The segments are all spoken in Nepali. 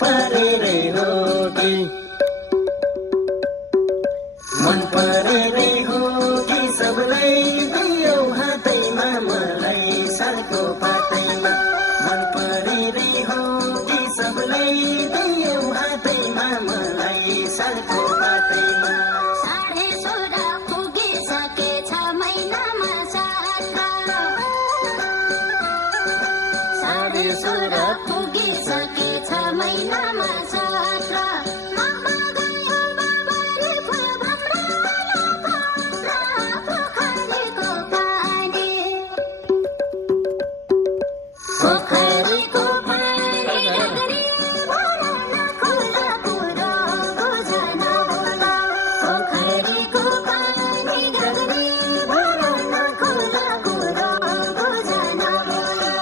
परेरै हो कि मन परेरै हो कि सबलाई दियो हातैमा मलाई सालको पातैमा मन परेरै हो कि सबलाई दियो हातैमा मलाई सालको पातैमा साढे 16 पुगिसकेछ महिनामा साढे 16 पुगिसकेछ महिनामा 17 मामा गयो बाबाले फुल भम्रालो पत्र पोखरीको पानी पोखरीको पानी गगरी भरन खोला कुरो बुझन बोला पोखरीको पानी गगरी भरन खोला कुरो बुझन बोला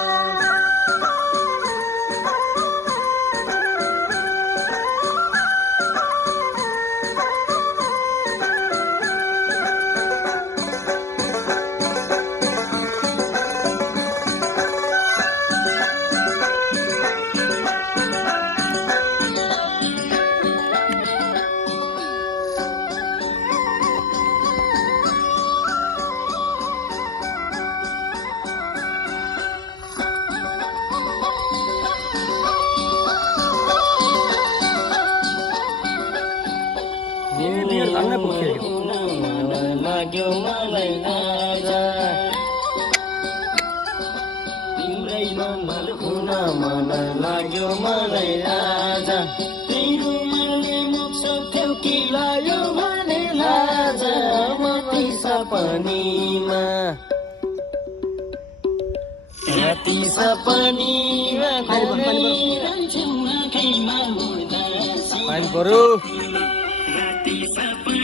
लाग्यो मलाई आज तिम्रै नम्बर हुन मन लाग्यो मलाई आज तिम्रो मनले मुख सक्थ्यौ कि लायो भने लाज मती सपनीमा राति सपनीमा रहन्छौ आँखैमा उड्दा राति सपनी